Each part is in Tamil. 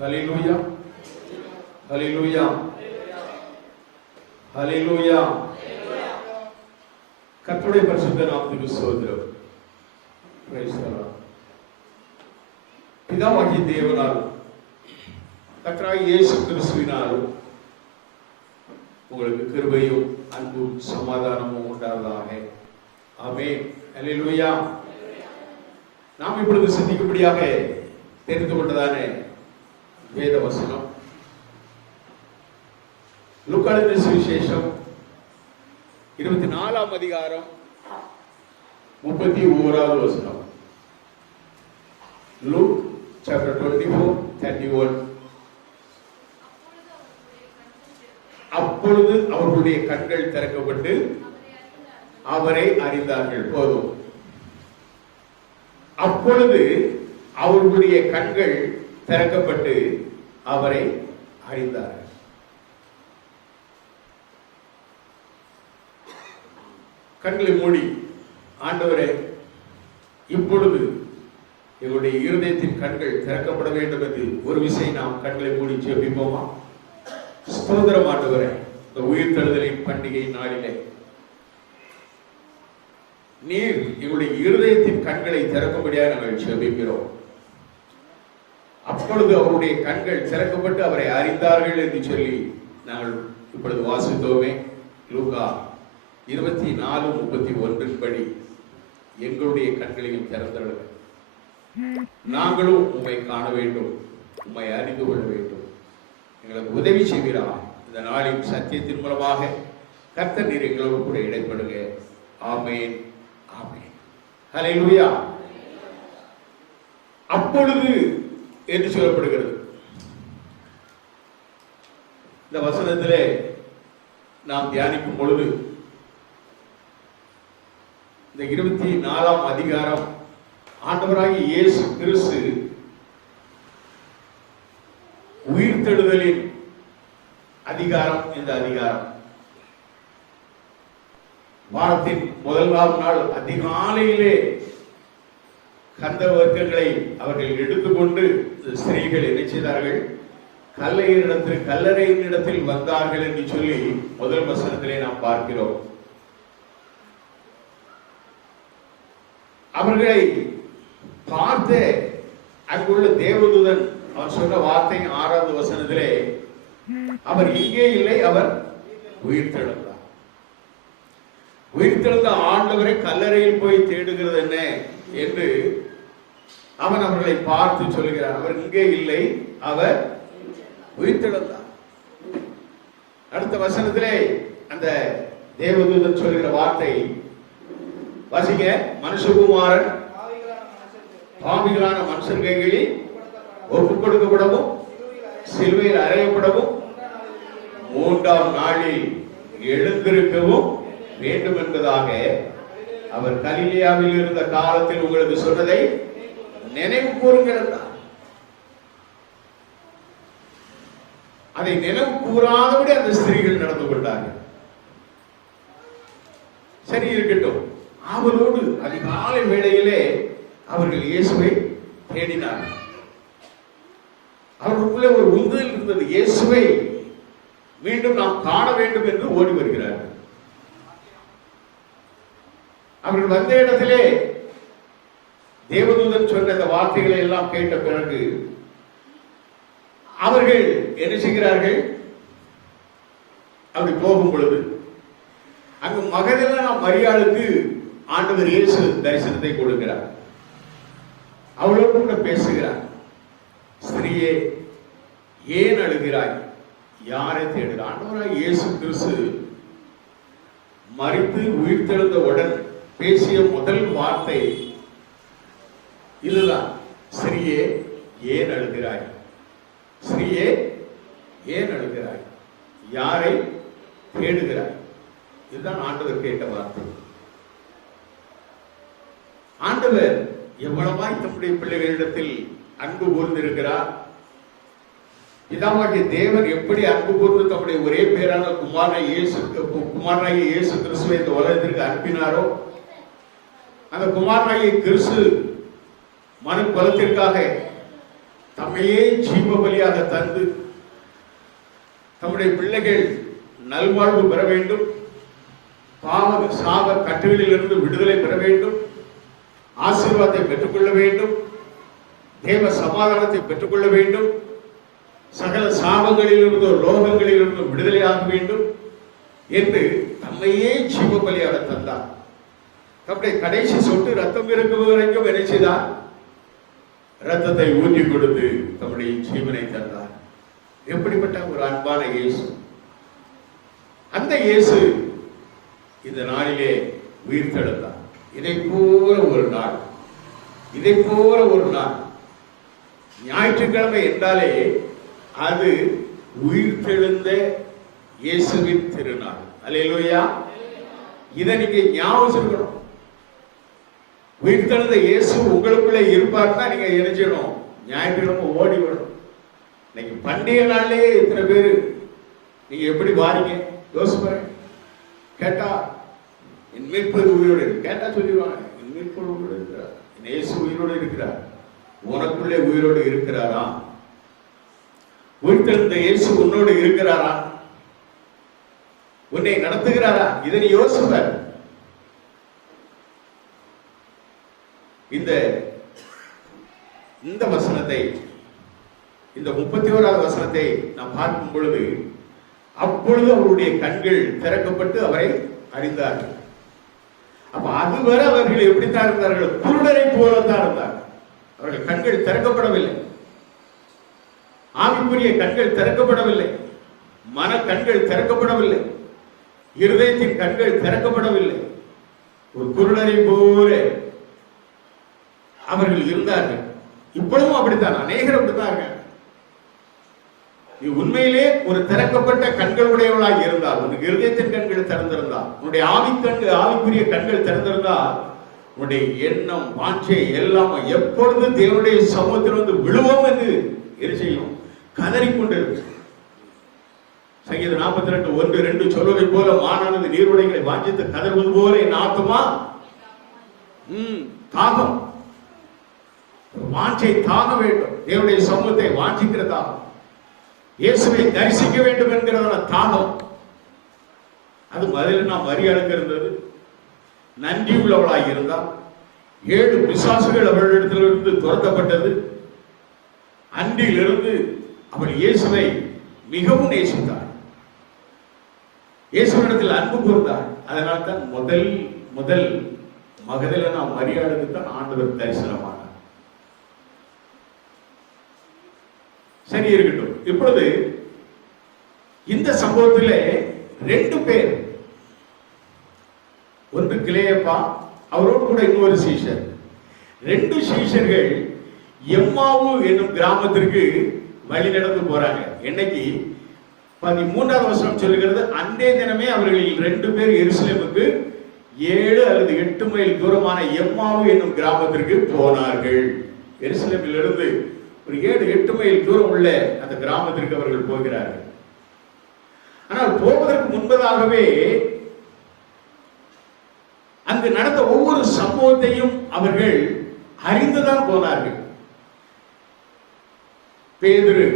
ஹல்லேலூயா, ஹல்லேலூயா, ஹல்லேலூயா. கர்த்தருடைய பரிசுத்த நாமத்துக்கு ஸ்தோத்திரம். Praise the Lord. பிதாவாகிய தேவனால் கர்த்தராகிய இயேசு கிறிஸ்துவினால் உங்களுக்கு கிருபையும் அன்பும் சமாதானமும் உண்டாவதாக. ஆமென். ஹல்லேலூயா. நாம் இப்பொழுது சிந்திக்கும்படியாக தெரிந்து கொண்டதான வேத வசனம் லூக்கா எழுதின சுவிசேஷம் 24ஆம் அதிகாரம் 31வது வசனம். Luke chapter 24:31. அப்பொழுது அவர்களுடைய கண்கள் திறக்கப்பட்டு அவரை அறிந்தார்கள். போதும். அப்பொழுது அவர்களுடைய கண்கள் திறக்கப்பட்டு அவரை அறிந்தார்கள். கண்களை மூடி, ஆண்டவரே, இப்பொழுது எங்களுடைய இருதயத்தின் கண்கள் திறக்கப்பட வேண்டும் என்று ஒரு விஷயம் நாம் கண்களை மூடி ஜெபிப்போமா? ஸ்தோத்திரம் ஆண்டவரே, இந்த உயிர்த்தெழுதலின் பண்டிகை நாளிலே நீர் எங்களுடைய இருதயத்தின் கண்களை திறக்கும்படியாக நாங்கள் ஜெபிக்கிறோம். அப்பொழுது அவருடைய கண்கள் திறக்கப்பட்டு அவரை அறிந்தார்கள் என்று சொல்லி நாங்கள் இப்பொழுது வாசித்தோமே. லூக்கா 24:31 படி எங்களுடைய கண்களையும் திறந்தருளுங்க. நாங்களும் உம்மை காண வேண்டும், உம்மை அறிந்து கொள்ள வேண்டும். எங்களுக்கு உதவி செய்வீரா? இந்த நாளின் சத்தியத்தின் மூலமாக கர்த்தர் நீர் எங்களோடு கூட இடைப்படுங்க. ஆமென், ஆமென். ஹல்லேலூயா. அப்பொழுது என்று சொல்லப்படுகிறது. இந்த வசனத்திலே நாம் தியானிக்கும் பொழுது இந்த 24ஆம் அதிகாரம் ஆண்டவராகிய இயேசு கிறிஸ்து உயிர்த்தெழுதலின் அதிகாரம். இந்த அதிகாரம் வாரத்தின் முதலாம் நாள் அதிகாலையிலே கந்த வர்க்கங்களை அவர்கள் எடுத்துக்கொண்டு ஸ்திரீகள் என்ன செய்தார்கள்? கல்லறையின் இடத்தில் வந்தார்கள் என்று சொல்லி முதல் வசனத்திலே நாம் பார்க்கிறோம். அவர்களை பார்த்து அங்குள்ள தேவதூதன் அவர் சொன்ன வார்த்தை 6வது வசனத்திலே, அவர் இங்கே இல்லை, அவர் உயிர்த்தெழுந்தார். உயிர்த்தெழுந்த ஆண்டவரை கல்லறையில் போய் தேடுகிறது என்ன என்று அவன் அவர்களை பார்த்து சொல்கிறார். அவர் இங்கே இல்லை, அவர் உயிர்த்தெழுந்தார். அடுத்த வசனத்திலே அந்த தேவதூதன் சொல்கிற வார்த்தை வாசிங்க. மனுஷகுமாரன் பாவிகளான மனுஷர் கைகளில் ஒப்புக் கொடுக்கப்படவும் சிலுவையில் அறையப்படவும் 3ஆம் நாளில் எழுந்திருக்கவும் வேண்டும் என்பதாக அவர் கலிலேயாவில் இருந்த காலத்தில் உங்களுக்கு சொன்னதை நினைவு கூறுங்கள் என்றார். அதை நினைவு கூறாதபடி அந்த ஸ்திரீகள் நடந்து கொண்டார்கள். சரி, இருக்கட்டும். அவரோடு அதிகாலை வேளையிலே அவர்கள் இயேசுவை தேடினார்கள். அவர்களுக்குள்ளே ஒரு உந்துதல் இருந்தது. இயேசுவை மீண்டும் நாம் காண வேண்டும் என்று ஓடி வருகிறார்கள். அவர்கள் வந்த இடத்திலே தேவதூதன் சொன்ன அந்த வார்த்தைகளை எல்லாம் கேட்ட பிறகு அவர்கள் என்ன செய்கிறார்கள்? அப்படி போகும் பொழுது அங்கு மகதலேனா மரியாளுக்கு ஆண்டவர் இயேசு தரிசனத்தை கொடுக்கிறார். அவளோடு கூட பேசுகிறார். ஸ்திரீயே, ஏன் அழுகிறாய்? யாரை தேடுகிறார்? ஆண்டவராகிய இயேசு கிறிஸ்து மரித்து உயிர்த்தெழுந்தவுடன் பேசிய முதல் வார்த்தை இதுதான். ஸ்திரீயே, ஏன் அழுகிறாய்? ஸ்திரீயே, ஏன் அழுகிறாய்? யாரை தேடுகிறாய்? இதுதான் ஆண்டவர் கேட்ட வார்த்தை. ஆண்டவர் எவ்வளவாய் தம்முடைய பிள்ளைகளிடத்தில் அன்பு கூர்ந்திருக்கிறார். பிதாவாகிய தேவன் எப்படி அன்பு கூர்ந்து தம்முடைய ஒரே பேரான குமாரனாகிய இயேசு கிறிஸ்துவை இந்த உலகத்திற்கு அனுப்பினாரோ, அந்த குமாரனாகிய கிறிஸ்து மனு குலத்திற்காக தம்மையே ஜீவ பலியாக தந்து தம்முடைய பிள்ளைகள் நல்வாழ்வு பெற வேண்டும், பாவ சாப கட்டுகளிலிருந்து விடுதலை பெற வேண்டும், ஆசீர்வாதத்தை பெற்றுக்கொள்ள வேண்டும், தேவ சமாதானத்தை பெற்றுக்கொள்ள வேண்டும், சகல சாபங்களிலிருந்து ரோகங்களிலிருந்து விடுதலையாக வேண்டும் என்று தம்மையே ஜீவ பலியாக தந்தார். தம்முடைய கடைசி சொட்டு ரத்தம் இருக்கும் வரைக்கும் என்ன செய்தார்? ரத்தத்தை ஊற்றி கொடுத்து தம்முடைய ஜீவனை தந்தார். எப்படிப்பட்ட ஒரு அன்பான இயேசு! அந்த இயேசு இந்த நாளிலே உயிர் தெழுந்தார். இதை போல ஒரு நாள், இதை போல ஒரு நாள் ஞாயிற்றுக்கிழமை என்றாலே அது உயிர் தெழுந்த இயேசுவின் திருநாள். அல்லேலூயா! இதை நீங்க ஞாபகம் இருக்கணும். உயிர் தெழுந்த இயேசு உங்களுக்குள்ளே இருப்பார்னா நீங்க எரிஞ்சிடணும். ஞாயிற்றுக்கிழமை ஓடி விடணும். இன்னைக்கு பண்டிகை நாள்லயே இத்தனை பேரு நீங்க எப்படி வாரீங்க யோசிச்சு கேட்டா, என் மீட்பர் உயிரோடு கேட்டா சொல்லிடுவாங்க, என் மீட்பர் உயிரோடு இருக்கிறார், என் இயேசு உயிரோடு இருக்கிறார். உனக்குள்ளே உயிரோடு இருக்கிறாரா? உயிர்த்தெழுந்த இயேசு உன்னோடு இருக்கிறாரா? உன்னை நடத்துகிறாரா? இதனை யோசிப்பார். இந்த வசனத்தை, இந்த 31வது வசனத்தை நாம் பார்க்கும் பொழுது, அப்பொழுது அவருடைய கண்கள் திறக்கப்பட்டு அவரை அறிந்தார்கள். அப்ப அதுவரை அவர்கள் எப்படித்தான் இருந்தார்கள்? குருடரை போலத்தான் இருந்தார்கள். அவர்கள் கண்கள் திறக்கப்படவில்லை, ஆவிக்குரிய கண்கள் திறக்கப்படவில்லை, மன கண்கள் திறக்கப்படவில்லை, இருதயத்தின் கண்கள் திறக்கப்படவில்லை. ஒரு குருடரை போல அவர்கள் இருந்தார்கள். இப்பொழுதும் அப்படித்தான், அநேகர் அப்படித்தான். நீ உண்மையிலே ஒரு திறக்கப்பட்ட கண்கள் உடையவளாக இருந்தால், உனக்கு இருதயத்தின் கண்கள் திறந்திருந்தால், உன்னுடைய ஆவிக்குரிய கண்கள் திறந்திருந்தால், உன்னுடைய எண்ணம் வாஞ்சை எல்லாம் எப்பொழுது தேவனுடைய சமூகத்தில் வந்து விழுவோம் என்று செய்யும் கதறிக்கொண்டிருக்கும். சங்கீதம் 42:1-2 சொல்வதை போல, மானானது நீருடைகளை வாஞ்சித்து கதறுவது போல என் ஆத்துமா தாகம், வாஞ்சை தாக வேண்டும். தேவனுடைய சமூகத்தை வாஞ்சிக்கிறதா, இயேசுவை தரிசிக்க வேண்டும் என்கிறதான தாகம். அது முதலில் நாம் மரியாதைக்கு இருந்தது. நன்றி உள்ளவளாக இருந்தால் 7 பிசாசுகள் அவளிடத்திலிருந்து துரத்தப்பட்டது. அன்றிலிருந்து அவள் இயேசுவை மிகவும் நேசித்தாள், இயேசுவிடத்தில் அன்பு கூர்ந்தாள். அதனால் தான் முதல் மகதலேனா மரியாதைக்கு தான் ஆண்டவர் தரிசனமானார். சரி இருக்கட்டும். இப்பொழுது இந்த சம்பவத்திலே 2 பேர், ஒன்று கிளேயப்பா, அவரோடு கூட இன்னொரு சீஷர். 2 சீஷர்கள் எம்மாவு என்னும் கிராமத்திற்கு வழி நடந்து போறாங்க. என்னைக்கு 13வது வசனம் சொல்லுகிறது, அன்றைய தினமே அவர்கள் 2 பேர் எருசலேமுக்கு 7 அல்லது 8 மைல் தூரமான எம்மாவு என்னும் கிராமத்திற்கு போனார்கள். எருசலேமிலிருந்து ஒரு 7-8 மைல் தூரம் உள்ள அந்த கிராமத்திற்கு அவர்கள் போகிறார்கள். ஆனால் போவதற்கு முன்பதாகவே அங்கு நடந்த ஒவ்வொரு சம்பவத்தையும் அவர்கள் அறிந்துதான் போனார்கள். பேதுரு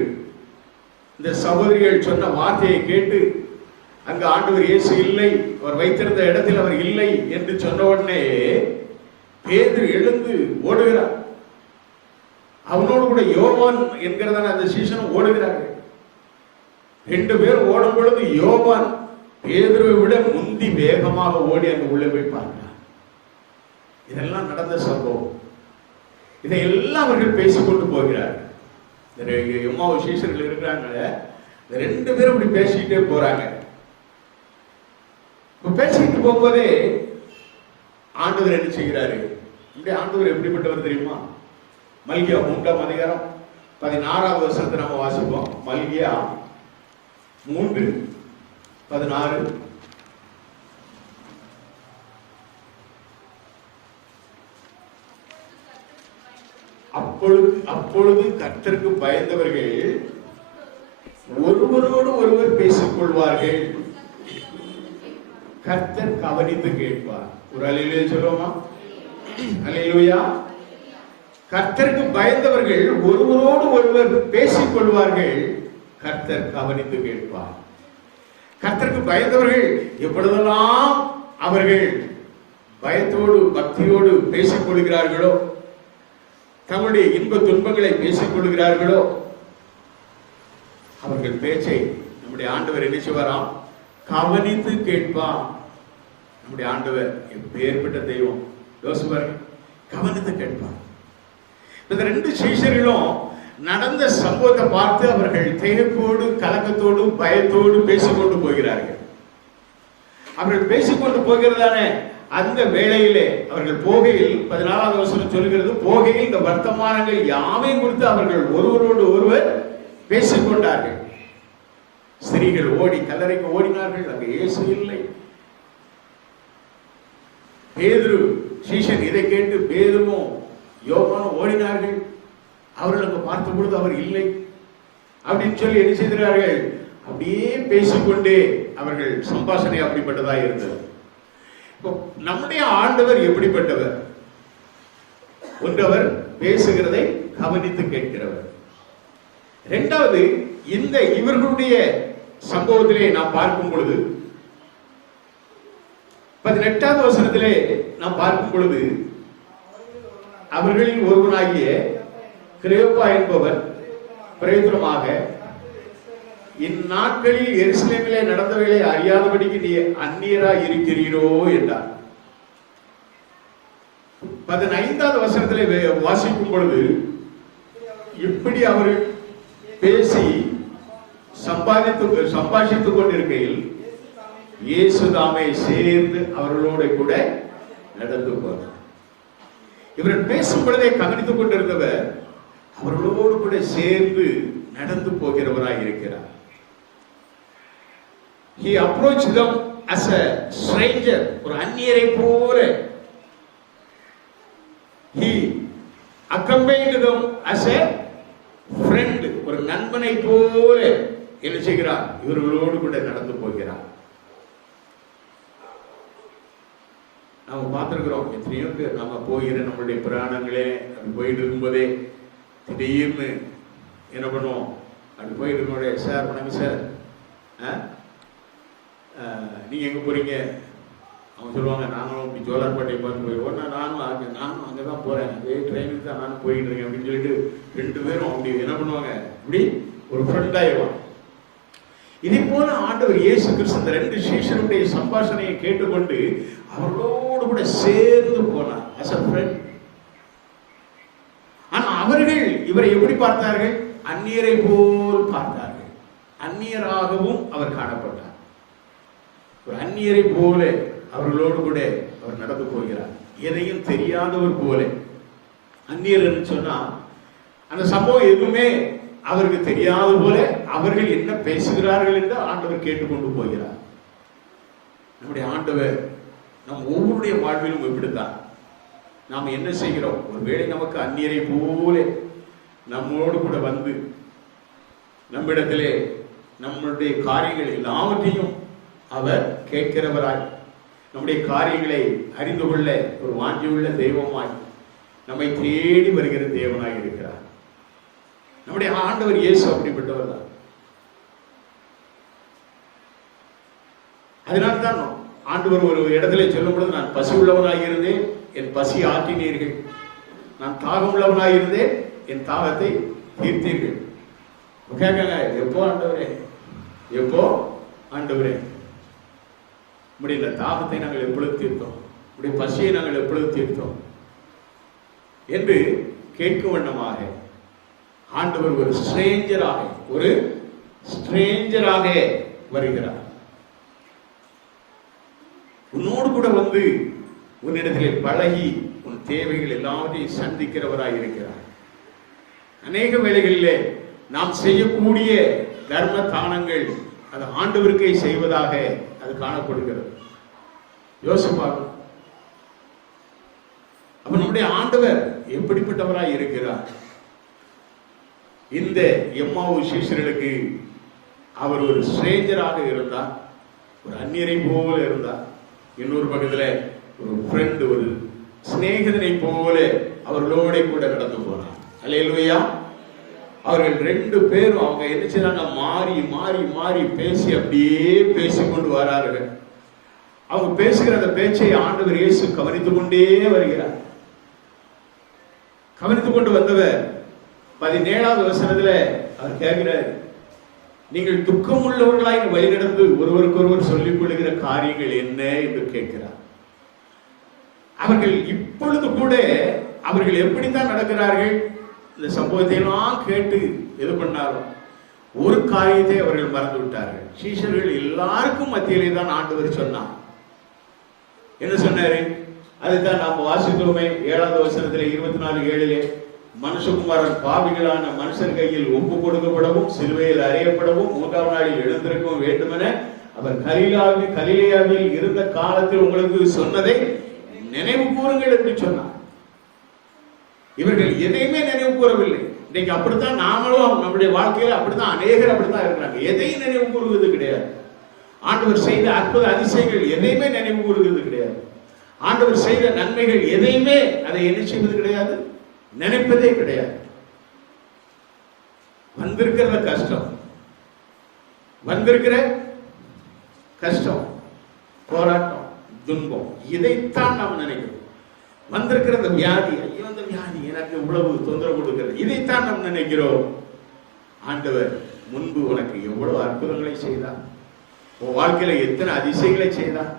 இந்த சகோதரிகள் சொன்ன வார்த்தையை கேட்டு, அங்கு ஆண்டவர் இயேசு இல்லை, அவர் வைத்திருந்த இடத்தில் அவர் இல்லை என்று சொன்ன உடனே பேதுரு எழுந்து ஓடுகிறார். அவனோடு கூட யோவான் என்கிறதான அந்த சீசனும் ஓடுகிறார்கள். 2 பேர் ஓடும் பொழுது யோவான் பேதுருவை விட முந்தி வேகமாக ஓடி அங்கு உள்ளே போய் பார்க்கிறார். இதெல்லாம் நடந்த சம்பவம். இதையெல்லாம் அவர்கள் பேசிக்கொண்டு போகிறார்கள். எம்மாவு சீஷர்கள் இருக்கிறாங்க, 2 பேரும் இப்படி பேசிக்கிட்டே போறாங்க. பேசிக்கிட்டு போகும்போதே ஆண்டவர் என்ன செய்கிறாரு? இப்படி ஆண்டவர் எப்படிப்பட்டவர் தெரியுமா? மல்கியா 3ஆம் அதிகாரம் 16வது வசனத்தை நம்ம வாசிப்போம். மல்கியா 3:16. அப்பொழுது கர்த்தருக்கு பயந்தவர்கள் ஒருவரோடு ஒருவர் பேசிக் கொள்வார்கள், கர்த்தர் கவனித்து கேட்பார். ஒரு அல்லேலூயா சொல்லுவோமா? அல்லேலூயா. கர்த்தருக்கு பயந்தவர்கள் ஒருவரோடு ஒருவர் பேசிக் கொள்வார்கள், கர்த்தர் கவனித்து கேட்பார். கர்த்தருக்கு பயந்தவர்கள் எப்பொழுதெல்லாம் அவர்கள் பயத்தோடு பக்தியோடு பேசிக் கொள்கிறார்களோ, தங்களுடைய இன்ப துன்பங்களை பேசிக் கொள்கிறார்களோ, அவர்கள் பேச்சை நம்முடைய ஆண்டவர் என்ன செய்வாராம்? கவனித்து கேட்பார். நம்முடைய ஆண்டவர் எப்பேற்பட்ட தெய்வம் யோசிப்பார், கவனித்து கேட்பார். இந்த ரெண்டு சீஷர்களும் நடந்த சம்பவத்தை பார்த்து அவர்கள் திகைப்போடு கலக்கத்தோடு பயத்தோடு பேசிக்கொண்டு போகிறார்கள். அவர்கள் பேசிக்கொண்டு போகிறதான அந்த வேளையிலே அவர்கள் போகையில் 14வது வசனம் சொல்கிறது, போகையில் இந்த வர்த்தமானங்கள் யாவையும் குறித்து அவர்கள் ஒருவரோடு ஒருவர் பேசிக்கொண்டார்கள். ஸ்திரீகள் ஓடி கல்லறைக்கு ஓடினார்கள், அங்கு இயேசு இல்லை. பேதுரு சீஷன் இதை கேட்டு பேதுருவும் யோவானும் ஓடினார்கள். அவர்கள் அங்கு பார்த்த பொழுது அவர் இல்லை அப்படின்னு சொல்லி என்ன செய்கிறார்கள்? அப்படியே பேசிக்கொண்டே அவர்கள் சம்பாஷணை அப்படிப்பட்டதா இருந்தது. இப்போ நம்முடைய ஆண்டவர் எப்படிப்பட்டவர்? ஒன்று, அவர் பேசுகிறதை கவனித்து கேட்கிறவர். இரண்டாவது, இந்த இவர்களுடைய சம்பவத்திலே நாம் பார்க்கும் பொழுது 18வது வசனத்திலே நாம் பார்க்கும் பொழுது, அவர்களில் ஒருவனாகிய கிலயோப்பா என்பவர் பிரயோஜனமாக, இந்நாட்களில் எருசலேமிலே நடந்தவைகளை அறியாதபடிக்கு நீ அந்நியராய் இருக்கிறீரோ என்றார். 15வது வசனத்திலே வாசிக்கும் பொழுது, இப்படி அவர் பேசி சம்பாஷித்துக் கொண்டிருக்கையில் இயேசு தாமே சேர்ந்து அவர்களோட கூட நடந்து போனார். இவர்கள் பேசும் பொழுதே கவனித்துக் கொண்டிருந்தவர் அவர்களோடு கூட சேர்ந்து நடந்து போகிறவராய் இருக்கிறார். He approached them as a stranger, ஒரு அந்நியரை போல. He accompanied them as a friend, ஒரு நண்பனை போல என்ன செய்கிறார்? இவர்களோடு கூட நடந்து போகிறார். நாம பார்த்திருக்கிறோம் எத்தனையோ பேர் நாம போகிற நம்மளுடைய பிராணங்களே அப்படி போயிட்டு இருக்கும்போதே திடீர்னு என்ன பண்ணுவோம்? அப்படி போயிட்டு இருக்கோட, சார் வணக்கம் சார், நீங்க எங்க போறீங்க? அவங்க சொல்லுவாங்க, நாங்களும் இப்படி ஜோலார்பேட்டையை பார்த்து போயிடுவோம், நானும் அங்கதான் போறேன், அதே ட்ரெயினுக்கு தான் நானும் போயிட்டு இருக்கேன் அப்படின்னு சொல்லிட்டு ரெண்டு பேரும் அப்படி என்ன பண்ணுவாங்க? இப்படி ஒரு ஃப்ரெண்ட் ஆயிடுவாங்க. இதே போல ஆண்டவர் இயேசு கிறிஸ்து இந்த ரெண்டு சீஷருடைய சம்பாஷணையை கேட்டுக்கொண்டு அவர்களோடு கூட சேர்ந்து போனார் as a friend. ஆனா அவர்கள் இவரை எப்படி பார்த்தார்கள்? அந்நியரை போல் பார்த்தார்கள். அந்நியராகவும் அவர் காணப்பட்டார். ஒரு அந்நியரை போல அவர்களோடு கூட அவர் நடந்து போகிறார். எதையும் தெரியாதவர் போல. அந்நியர் என்று சொன்னா அந்த சம்பவம் எதுவுமே அவருக்கு தெரியாத போல அவர்கள் என்ன பேசுகிறார்கள் என்று ஆண்டவர் கேட்டுக்கொண்டு போகிறார். நம்முடைய ஆண்டவர் நம் ஒவ்வொருடைய வாழ்விலும் எப்படித்தான் நாம் என்ன செய்கிறோம்? ஒருவேளை நமக்கு அந்நியரை போல நம்மோடு கூட வந்து நம்மிடத்திலே நம்முடைய காரியங்கள் எல்லாவற்றையும் அவர் கேட்கிறவராய், நம்முடைய காரியங்களை அறிந்து கொள்ள ஒரு வாஞ்சியுள்ள தெய்வமாய் நம்மை தேடி வருகிற தேவனாய் இருக்கிறார். நம்முடைய ஆண்டவர் இயேசு அப்படிப்பட்டவர் தான். அதனால்தான் ஆண்டவர் ஒரு இடத்துல சொல்லும் பொழுது, நான் பசி உள்ளவனாய் இருந்தேன், என் பசி ஆற்றினீர்கள், நான் தாகம் உள்ளவனாய் இருந்தேன், என் தாகத்தை தீர்த்தீர்கள். கேட்காங்க, எப்போ ஆண்டவரே, எப்போ ஆண்டவரே, நம்முடைய தாகத்தை நாங்கள் எப்பொழுது தீர்த்தோம், நம்முடைய பசியை நாங்கள் எப்பொழுது தீர்த்தோம் என்று கேட்கும் வண்ணமாக ஆண்டவர் ஒரு ஸ்ட்ரேஞ்சராக வருகிறார். உன்னோடு கூட வந்து உன்னிடத்திலே பழகி உன் தேவைகள் எல்லாவற்றையும் சந்திக்கிறவராய் இருக்கிறார். அநேக வேளைகளிலே நாம் செய்யக்கூடிய தர்ம தானங்கள் அது ஆண்டவருக்கே செய்வதாக அது காணப்படுகிறது. யோசிப்பார்கள். அப்ப நம்முடைய ஆண்டவர் எப்படிப்பட்டவராய் இருக்கிறார்? இந்த எம்மாவு சீஷர்களுக்கு அவர் ஒரு ஸ்ட்ரேஞ்சராக இருந்தார், ஒரு அந்நியரை போல இருந்தார். இன்னொரு பக்கத்தில் ஒரு ஃப்ரெண்ட், ஒரு சிநேகிதனை போல அவர்களோட கூட நடந்து போனார். அல்லேலூயா. அவர்கள் 2 பேரும் அவங்க என்ன செய்றாங்க, மாறி மாறி மாறி பேசி அப்படியே பேசிக்கொண்டு வரார்கள். அவங்க பேசுகிற அந்த பேச்சை ஆண்டவர் இயேசு கவனித்துக் கொண்டே வருகிறார். கவனித்துக் கொண்டு வந்தவர் 17வது வசனத்துல அவர் கேட்கிறார், நீங்கள் துக்கம் உள்ளவர்களாய் வழிநடந்து ஒருவருக்கொருவர் சொல்லிக் கொள்ளுகிற காரியங்கள் என்ன என்று கேட்கிறார். அவர்கள் இப்பொழுது கூட அவர்கள் எப்படித்தான் நடக்கிறார்கள், இந்த சம்பவத்தை எல்லாம் கேட்டு எது பண்ணாலும் ஒரு காரியத்தை அவர்கள் மறந்து விட்டார்கள். சீஷர்கள் எல்லாருக்கும் மத்தியிலே தான் ஆண்டவர் சொன்னார். என்ன சொன்னாரு? அதுதான் நாம் வாசித்தோமே 7வது வசனத்திலே 24:7 மனுஷகுமாரன் பாவிகளான மனுஷர் கையில் ஒப்பு கொடுக்கப்படவும் சிலுவையில் அறையப்படவும் 3ஆம் நாளில் எழுந்திருக்கவும் வேண்டுமென அவர் கலிலேயாவில் இருந்த காலத்தில் உங்களுக்கு சொன்னதை நினைவு கூறுங்கள் என்று சொன்னார். இவர்கள் எதையுமே நினைவு கூறவில்லை. இன்னைக்கு அப்படித்தான் நாமளும் நம்முடைய வாழ்க்கையில அப்படித்தான் அநேகர் அப்படித்தான் இருக்கிறாங்க. எதையும் நினைவு கூறுவது கிடையாது. ஆண்டவர் செய்த அற்புத அதிசயங்கள் எதையுமே நினைவு கூறுவது கிடையாது. ஆண்டவர் செய்த நன்மைகள் எதையுமே அதை என்ன செய்வது கிடையாது, நினைப்பதே கிடையாது. வந்திருக்கிற கஷ்டம், வந்திருக்கிற கஷ்டம், போராட்டம், துன்பம், இதைத்தான் நாம் நினைக்கிறோம். வந்திருக்கிற அந்த வியாதி, ஐயோ அந்த வியாதி எனக்கு இவ்வளவு தொந்தரவு கொடுக்கிறது, இதைத்தான் நாம் நினைக்கிறோம். ஆண்டவர் முன்பு உனக்கு எவ்வளவு அற்புதங்களை செய்தார், உன் வாழ்க்கையில எத்தனை அதிசயங்களை செய்தார்,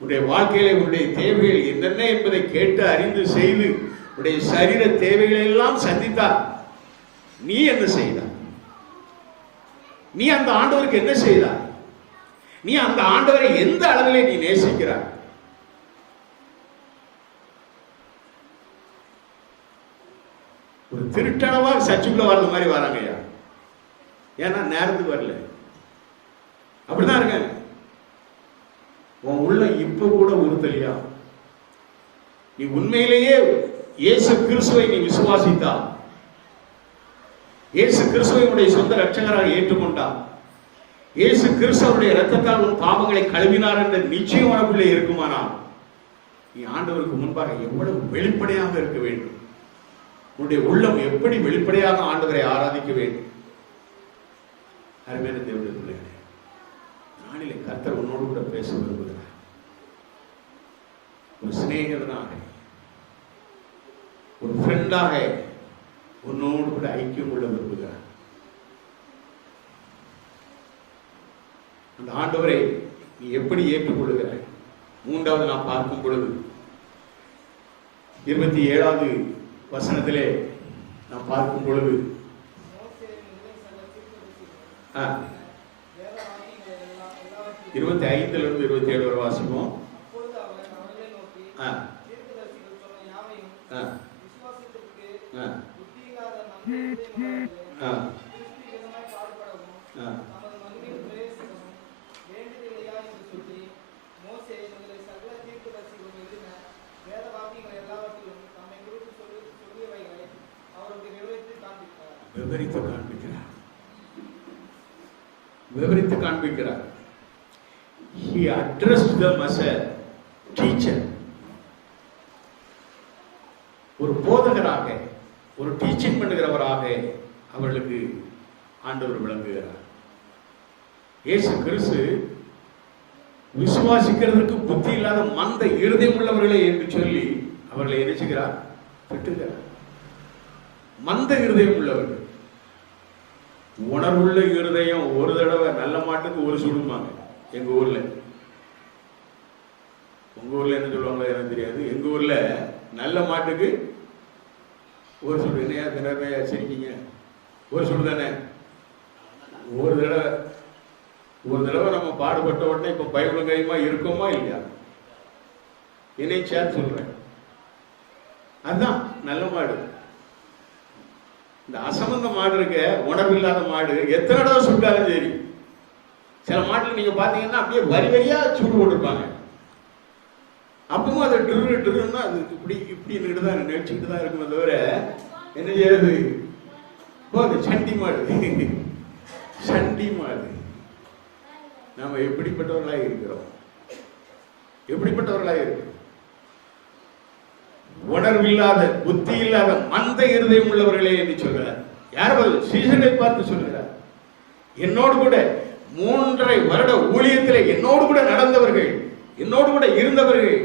உன்னுடைய வாழ்க்கையில உன்னுடைய தேவைகள் என்னென்ன என்பதை கேட்டு அறிந்து செய்து உன்னுடைய சரீர தேவைகளை எல்லாம் சந்தித்தார். நீ என்ன செய்தார்? நீ அந்த ஆண்டவருக்கு என்ன செய்தார்? நீ அந்த ஆண்டவரை எந்த அளவிலே நீ நேசிக்கிறாய்? ஒரு திருட்டளவா சர்ச்சுக்குள்ள வர்றது மாதிரி வராங்க ஐயா. ஏன்னா நேரத்துக்கு வரல, அப்படிதான் இருக்காங்க. உன் உள்ள இப்ப கூட உறுத்தலையா? நீ உண்மையிலேயே இயேசு கிறிஸ்துவை நீ விசுவாசித்தா, இயேசு கிறிஸ்துவை உடைய சொந்த ரட்சகராக ஏற்றுக்கொண்டா, இயேசு கிறிஸ்துவுடைய இரத்தத்தால் உன் பாவங்களை கழுவினார் என்ற நிச்சயம் உனக்குள்ளே இருக்குமானால் நீ ஆண்டவருக்கு முன்பாக எவ்வளவு வெளிப்படையாக இருக்க வேண்டும். உன்னுடைய உள்ளம் எப்படி வெளிப்படையாக ஆண்டவரை ஆராதிக்க வேண்டும். அருமையான தேவனுடைய பிள்ளைகளே, நாளிலே கர்த்தர் உன்னோடு கூட பேச விரும்புகிறார். ஒரு சிநேகிதனாக, ஒரு ஃப்ரெண்டாக உன்னோடு கூட ஐக்கியம் கொள்ள விரும்புகிறார். அந்த ஆண்டவரை நீ எப்படி ஏற்றுக்கொள்ளுகிறாய்? 3வது நாம் பார்க்கும் பொழுது 27வது வசனத்திலே நாம் பார்க்கும் பொழுது 25 27 வரை வாசிப்போம். விவரித்து காண்பிக்கிறார். He addressed them as a teacher. ஒரு போதகராக, ஒரு டீச்சிங் பண்ணுகிறவராக அவர்களுக்கு ஆண்டவர் விளங்குகிறார். இயேசு கிறிஸ்து விசுவாசிக்கிறதுக்கு புத்தி இல்லாத மந்த இருதயம் உள்ளவர்களே என்று சொல்லி அவர்களை எரிச்சுகிறார், திட்டுகிறார். மந்த இருதயம் உள்ளவர்கள். உணர்வுள்ள இருதயம் ஒரு தடவை நல்ல மாட்டுக்கு ஒரு சுடுமாங்க எங்க ஊர்ல. உங்க ஊர்ல என்ன சொல்லுவாங்க எனக்கு தெரியாது. எங்க ஊர்ல நல்ல மாட்டுக்கு ஒரு சுடு. என்னையா தினமே சிரிக்கீங்க? ஒரு சுடு தானே. ஒரு தடவை நம்ம பாடுபட்ட உடனே இப்ப பைபிள் கைமா இருக்கோமா இல்லையா? என்னையும் சேர்த்து சொல்றேன். அதுதான் நல்ல மாடு. இந்த அசமந்த மாடு இருக்க, உணர்வு இல்லாத மாடு எத்தனை தடவை சுட்டாலும் சரி. சில மாட்டுல நீங்க பாத்தீங்கன்னா அப்படியே வரி வரியா சூடு போட்டிருப்பாங்க. அப்பவும் அதை ட்ருன்னா அது இப்படி இப்படி தான் நினைச்சுக்கிட்டு தான் இருக்குமே தவிர என்ன செய்யாது. இப்போ அது சண்டி மாடு. சண்டி மாடு. நாம எப்படிப்பட்டவர்களாக இருக்கிறோம்? எப்படிப்பட்டவர்களாக இருக்கிறோம்? உணர்வில்லாத, புத்தி இல்லாத மந்த இருதயம் உள்ளவர்களே என்று சொல்கிறார். யார் சீசனை பார்த்து சொல்கிறார். என்னோடு கூட 3.5 வருட ஊழியத்தில் என்னோடு கூட நடந்தவர்கள், என்னோடு கூட இருந்தவர்கள்,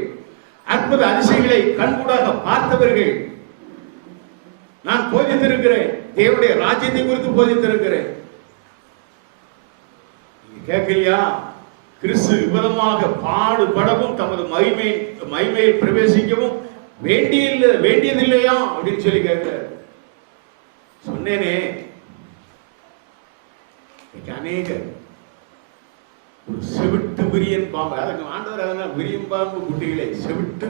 அற்புத அதிசயங்களை கண்கூடாக பார்த்தவர்கள், நான் போதித்திருக்கிறேன், தேவனுடைய ராஜ்யத்தை குறித்து போதித்திருக்கிறேன். கேட்கலையா? கிறிஸ்து விபதமாக பாடுபடவும் தமது மகிமையில் பிரவேசிக்கவும் வேண்டியதில்லையா அப்படின்னு சொல்லி கேட்கிறார். சொன்னேனே, அநேக ஒரு செவிட்டு விரியன் பாம்பு, அதுக்கு ஆண்டவர் அதனால் விரியம் பாம்பு குட்டிகளை செவிட்டு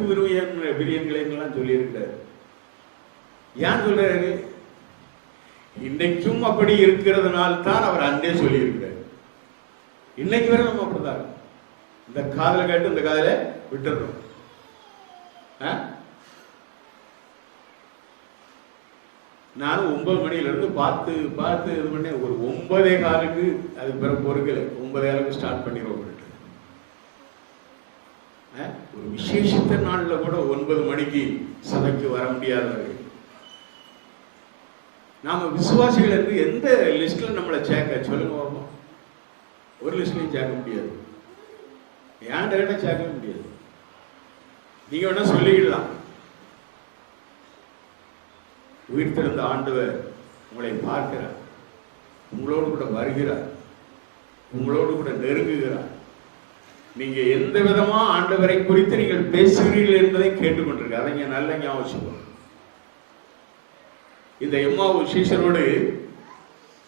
விரியன்களை எல்லாம் சொல்லி இருக்கிறார். ஏன் சொல்றாரு? இன்னைக்கும் அப்படி இருக்கிறதுனால தான் அவர் அன்றே சொல்லி இருக்கிறார். இன்னைக்கு வரை நம்ம அப்படிதான் இந்த காதல கேட்டு இந்த காதல விட்டுறோம். நானும் 9 மணியிலிருந்து பார்த்து இது பண்ணி ஒரு 9:15 அது பிறகு பொறுக்கல, 9:15 ஸ்டார்ட் பண்ணிடுவோம். ஒரு விசேஷத்த நாள்ல கூட 9 மணிக்கு சபைக்கு வர முடியாதவர்கள் நாம விசுவாசிகள் என்று எந்த லிஸ்ட்ல நம்மளை சேர்க்க சொல்லுங்க பார்ப்போம். ஒரு லிஸ்ட்லையும் சேர்க்க முடியாது. ஏன் கேட்டா சேர்க்க முடியாது. நீங்க வேணா சொல்லிக்கலாம், உயிர்த்தெழுந்த ஆண்டவர் உங்களை பார்க்கிறார், உங்களோடு கூட வருகிறார், உங்களோடு கூட நெருங்குகிறார். நீங்க எந்த விதமா ஆண்டவரை குறித்து நீங்கள் பேசுகிறீர்கள் என்பதை கேட்டுக்கொண்டிருக்க. அதை நல்ல ஞாபகம். இந்த எம்மாவு சீஷரோடு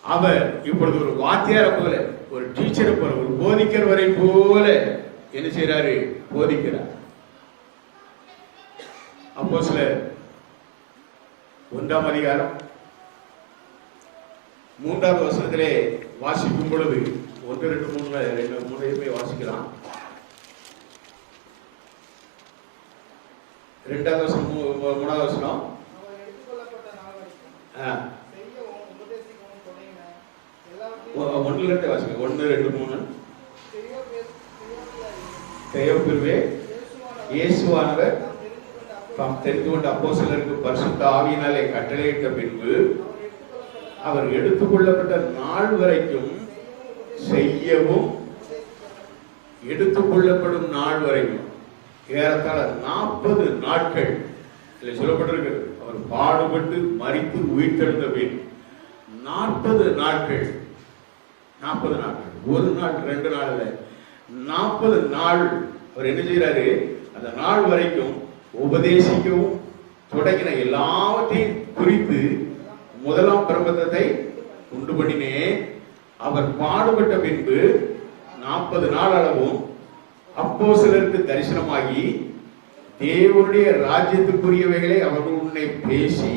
அவர் இப்பொழுது ஒரு வாத்தியாரை போல, ஒரு டீச்சரை போல, ஒரு போதிக்கிறவரை போல என்ன செய்யறாரு? போதிக்கிறார். அப்போஸ்தலர் 1ஆம் அதிகாரம் 3வது வசனத்திலே வாசிக்கும் பொழுது 1, 2, 3 வாசிக்கலாம். 2வது வசனம் 3வது வசனம். 1 வாசிக்க. 1, 2, 3. தெயோப்பிலுவே இயேசுவானவர் தாம் தெரிந்து கொண்ட அப்போஸ்தலருக்கு பரிசுத்த ஆவியினாலே கட்டளையிட்ட பின்பு அவர் எடுத்துக்கொள்ளப்பட்ட நாள் வரைக்கும் செய்யவும், எடுத்துக்கொள்ளப்படும் நாள் வரைக்கும் ஏறத்தாழ 40 நாட்கள் சொல்லப்பட்டிருக்கிறது. அவர் பாடுபட்டு மரித்து உயிர்த்தெழுந்த பின் 40 நாட்கள், 40 நாட்கள், ஒரு நாள் 2 நாள் அல்ல, 40 நாள் அவர் என்ன செய்யறாரு? அந்த நாள் வரைக்கும் உபதேசிக்கவும் தொடங்கின எல்லாவற்றையும் குறித்து முதலாம் பிரபந்தத்தை உண்டு பண்ணினேன். அவர் பாடுபட்ட பின்பு 40 நாள் அளவும் அப்போஸ்தலருக்கு தரிசனமாகி தேவனுடைய ராஜ்யத்துக்குரியவைகளை அவர்களுடனே பேசி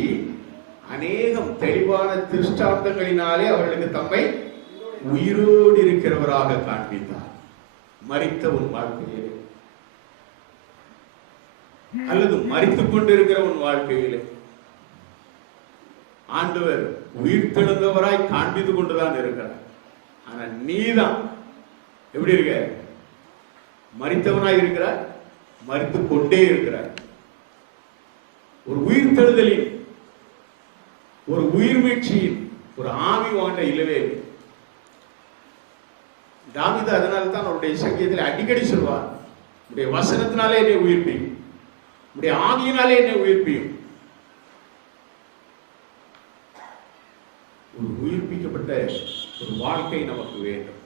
அநேகம் தெளிவான திருஷ்டாந்தங்களினாலே அவர்களுக்கு தம்மை உயிரோடு இருக்கிறவராக காண்பித்தார். மரித்த ஒரு வாழ்க்கையிலே அல்லது மரித்துக் கொண்டிருக்கிற உன் வாழ்க்கையிலே ஆண்டவர் உயிர்த்தெழுந்தவராய் காண்பித்துக் கொண்டுதான் இருக்கிறார். ஆனா நீதான் எப்படி இருக்க? மரித்தவனாய் இருக்கிறார், மரித்துக் கொண்டே இருக்கிறார். ஒரு உயிர்த்தெழுதலின், ஒரு உயிர் மீட்சியின் ஒரு ஆவி வாண்ட இல்லவே இல்லை. தாவீது அதனால தான் அவருடைய சங்கீதத்தில் அடிக்கடி சொல்வார், உடைய வசனத்தினாலே என்னை உயிர்ப்பியும், உடைய ஆவியினாலே என்னை உயிர்ப்பியும். ஒரு உயிர்ப்பிக்கப்பட்ட ஒரு வாழ்க்கை நமக்கு வேண்டும்.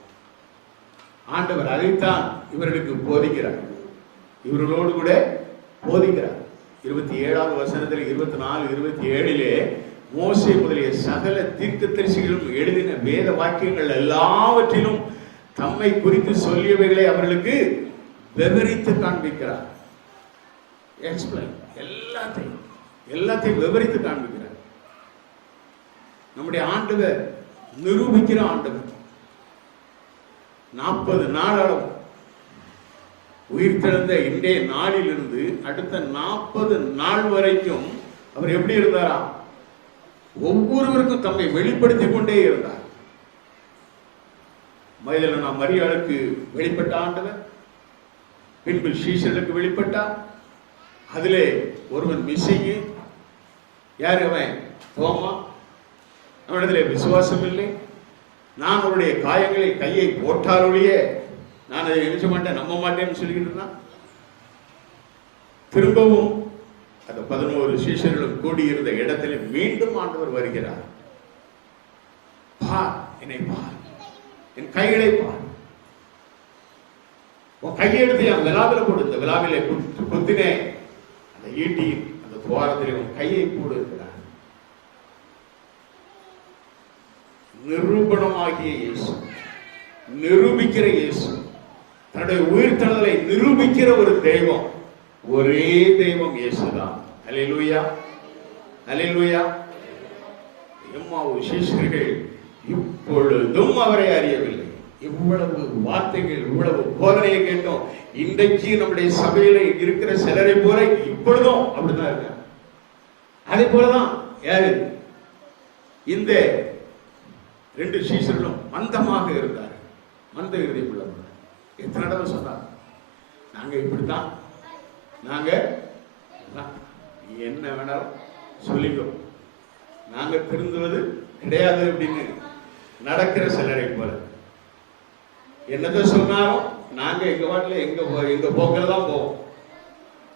ஆண்டவர் அதைத்தான் இவர்களுக்கு போதிக்கிறார், இவர்களோடு கூட போதிக்கிறார். 27வது வசனத்தில் 24, 27 மோசே முதலிய சகல தீர்க்கதரிசிகளும் எழுதின வேத வாக்கியங்கள் எல்லாவற்றிலும் தம்மை குறித்து சொல்லியவைகளை அவர்களுக்கு விவரித்து காண்பிக்கிறார். எக்ஸ்பிளைன், எல்லாத்தையும் விவரித்து காண்பிக்கிறார். நம்முடைய ஆண்டவர் நிரூபிக்கிற ஆண்டவர். 40 நாள் அளவு உயிர்த்தெழுந்த இன்றைய நாளிலிருந்து அடுத்த 40 நாள் வரைக்கும் அவர் எப்படி இருந்தாரா? ஒவ்வொருவருக்கும் தம்மை வெளிப்படுத்திக் கொண்டே இருந்தார். மகதலேனா மரியாளுக்கு வெளிப்பட்ட ஆண்டவர், பின்பு சீஷர்களுக்கு வெளிப்பட்டார், அதிலே ஒருவன் மிஸ்ஸிங்கு. யார் அவன்? தோமா. அவனிடத்திலே விசுவாசம் இல்லை. நான் அவருடைய காயங்களை கையை போட்டாலுடைய நான் அதை நினைச்ச மாட்டேன், நம்ப மாட்டேன்னு சொல்லிக்கிட்டு இருந்தான். திரும்பவும் அந்த 11 சீஷர்களும் கூடியிருந்த இடத்துல மீண்டும் ஆண்டவர் வருகிறார். பார், என்னை பார், என் கைகளை பார், உன் கையை எடுத்து என் விழாவில் போடு. இந்த விழாவிலே குத்தினே அந்த ஈட்டியின் அந்த துவாரத்திலே உன் கையை போடு இருக்கிறார். நிரூபணமாகிய இயேசு, நிரூபிக்கிற இயேசு, தன்னுடைய உயிர்த்தெழுதலை நிரூபிக்கிற ஒரு தெய்வம், ஒரே தெய்வம் இயேசுதான். அல்லேலூயா, அல்லேலூயா. எம்மாவு சீஷர்கள் இப்பொழுதும் அவரை அறியவில்லை. இவ்வளவு வார்த்தைகள், இவ்வளவு போதனையை கேட்டோம். இன்றைக்கு நம்முடைய சபையில இருக்கிற சிலரை போல இப்பொழுதும் அப்படிதான் இருக்க. அதே போலதான் யாரு? இந்த 2 சீஷர்களும் மந்தமாக இருந்தார். மந்த இறுதி உள்ளவர். எத்தனை தடவை சொன்னார், நாங்க இப்படித்தான், நாங்க என்ன வேணாலும் சொல்லிக்கிறோம், நாங்க திருந்துவது கிடையாது அப்படின்னு நடக்கிற சிலரை போல. என்னதை சொன்னாலும் நாங்க எங்க வாட்டில எங்க போக்கில் தான் போவோம்,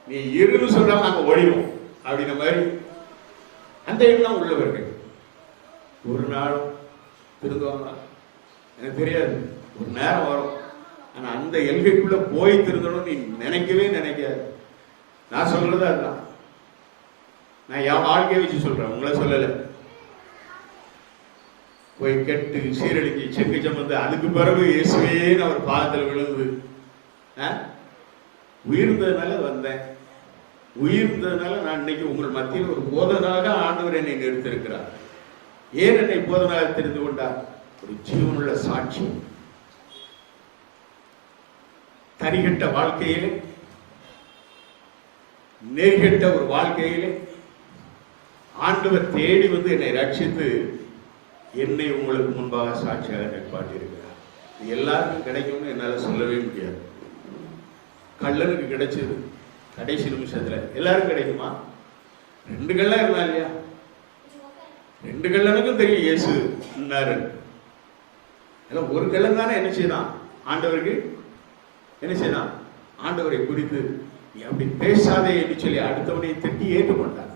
நீ இருன்னு சொன்னா நாங்க ஓடிவோம் அப்படின்ற மாதிரி அந்த எண்ணம் உள்ளவர்கள். ஒரு நாளும் திருந்துவாங்க எனக்கு தெரியாது, ஒரு நேரம் வரும். ஆனா அந்த எல்கைக்குள்ள போய் திருந்தணும் நீ நினைக்கவே நினைக்காது. நான் சொல்றது அதுதான். நான் என் வாழ்க்கையை வச்சு சொல்றேன், உங்களை சொல்லல. போய் கெட்டு சீரழிஞ்சு செங்கு சம்பந்து அதுக்கு பிறகு இயேசுவேன்னு அவர் பாதத்தில் விழுந்து உயிர்ந்ததுனால வந்தேன். உயிர்ந்ததுனால நான் இன்னைக்கு உங்கள் மத்தியில் ஒரு போதனாக ஆண்டவர் என்னை நிறுத்திருக்கிறார். ஏன் என்னை போதனாக தெரிந்து கொண்டார்? ஒரு ஜீவனுள்ள சாட்சி. தனிகட்ட வாழ்க்கையிலே, நேர்கட்ட ஒரு வாழ்க்கையிலே ஆண்டவர் தேடி வந்து என்னை ரட்சித்து என்னை உங்களுக்கு முன்பாக சாட்சியாக நிற்பாட்டியிருக்கிறார். எல்லாருக்கும் கிடைக்கும்னு என்னால சொல்லவே முடியாது. கள்ளனுக்கு கிடைச்சது கடைசி நிமிஷத்துல. எல்லாரும் கிடைக்குமா? 2 கள்ளன் இருந்தா இல்லையா? 2 கள்ளனுக்கும் தெரியும் இயேசு இருந்தாரு. ஒரு கள்ளன் தானே என்ன செய்யலாம்? ஆண்டவருக்கு என்ன செய்யலாம்? ஆண்டவரை குறித்து நீ அப்படி பேசாதே என்று சொல்லி அடுத்தவனை திட்டி ஏற்றுக்கொண்டார்.